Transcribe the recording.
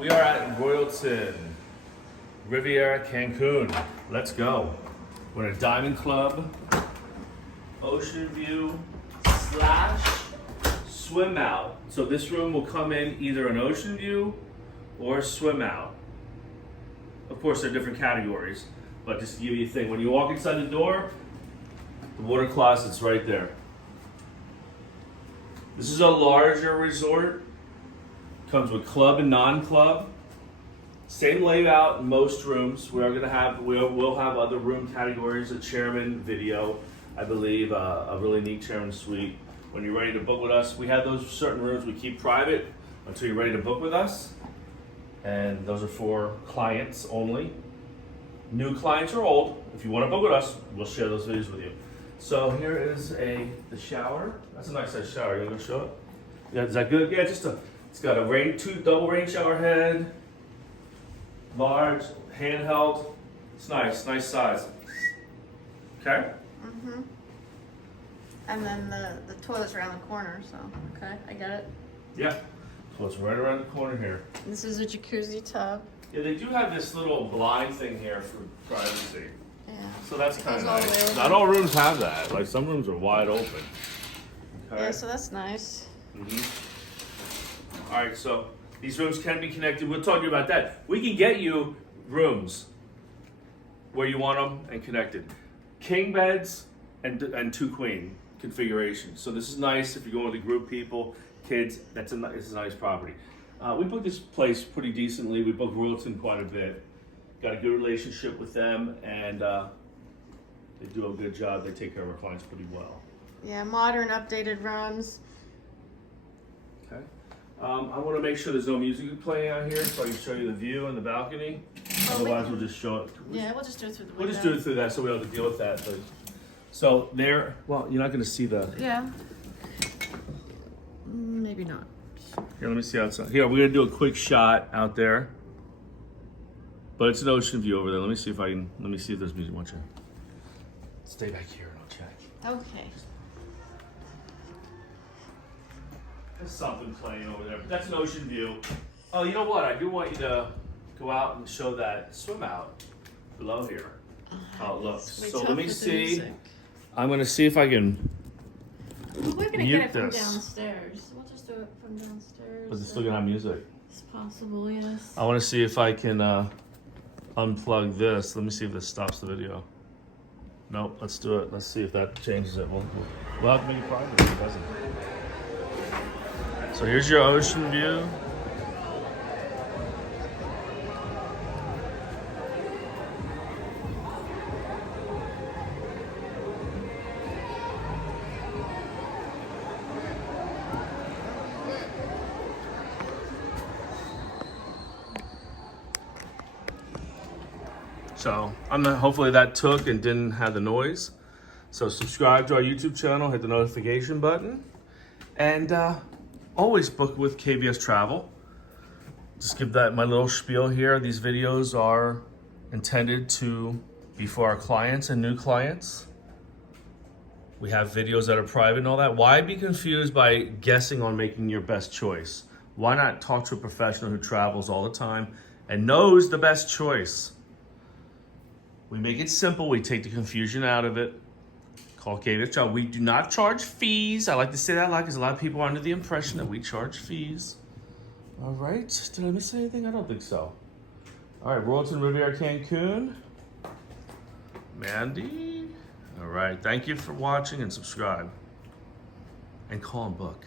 We are at Royalton, Riviera, Cancun. Let's go. We're at a Diamond Club, OceanView / swim out. So this room will come in either an OceanView or swim out. Of course, there are different categories, but just to give you a thing, when you walk inside the door, the water closet's right there. This is a larger resort. Comes with club and non-club. Same layout in most rooms. We'll have other room categories, a chairman video, I believe, a really neat chairman suite. When you're ready to book with us, we have those certain rooms we keep private until you're ready to book with us. And those are for clients only. New clients or old. If you want to book with us, we'll share those videos with you. So here is the shower. That's a nice size shower. You want to show it? Yeah, is that good? Yeah, it's got a double rain shower head, large, handheld. It's nice size. Okay? Mm-hmm. And then the toilet's around the corner, so, okay, I get it. Yeah, so it's right around the corner here. This is a jacuzzi tub. Yeah, they do have this little blind thing here for privacy. Yeah. So that's kind of Goes all the nice. way Not all rooms have that. Like some rooms are wide open. Okay. Yeah, so that's nice. All right, so these rooms can be connected. We'll talk to you about that. We can get you rooms where you want them and connected. King beds and 2 queen configuration. So this is nice if you're going with a group of people, kids. It's a nice property. We booked this place pretty decently. We booked Royalton quite a bit. Got a good relationship with them, and they do a good job. They take care of our clients pretty well. Yeah, modern, updated rooms. Okay. I want to make sure there's no music playing out here, so I can show you the view and the balcony. Otherwise, we'll just show it. Yeah, we'll just do it through the window. We'll just do it through that, so we don't have to deal with that. But, so there. Well, you're not going to see the. Yeah. Maybe not. Here, let me see outside. Here, we're going to do a quick shot out there. But it's an ocean view over there. Let me see if there's music. Watch it. Stay back here and I'll check. Okay. There's something playing over there, but that's an ocean view. Oh, you know what? I do want you to go out and show that swim out below here. How it looks. So let me see. I'm going to see if I can We're going to mute get it from this. downstairs. We'll just do it from downstairs. But it's still going to have music. It's possible, yes. I want to see if I can unplug this. Let me see if this stops the video. Nope, let's do it. Let's see if that changes it. We'll have to make it private if it doesn't. So here's your ocean view. So hopefully that took and didn't have the noise. So subscribe to our YouTube channel, hit the notification button, and always book with KVS Travel. Just give that my little spiel here. These videos are intended to be for our clients and new clients. We have videos that are private and all that. Why be confused by guessing on making your best choice? Why not talk to a professional who travels all the time and knows the best choice? We make it simple. We take the confusion out of it. Call KVS Travel. We do not charge fees. I like to say that a lot because a lot of people are under the impression that we charge fees. All right. Did I miss anything? I don't think so. All right. Royalton, Riviera, Cancun. Mandy. All right. Thank you for watching and subscribe. And call and book.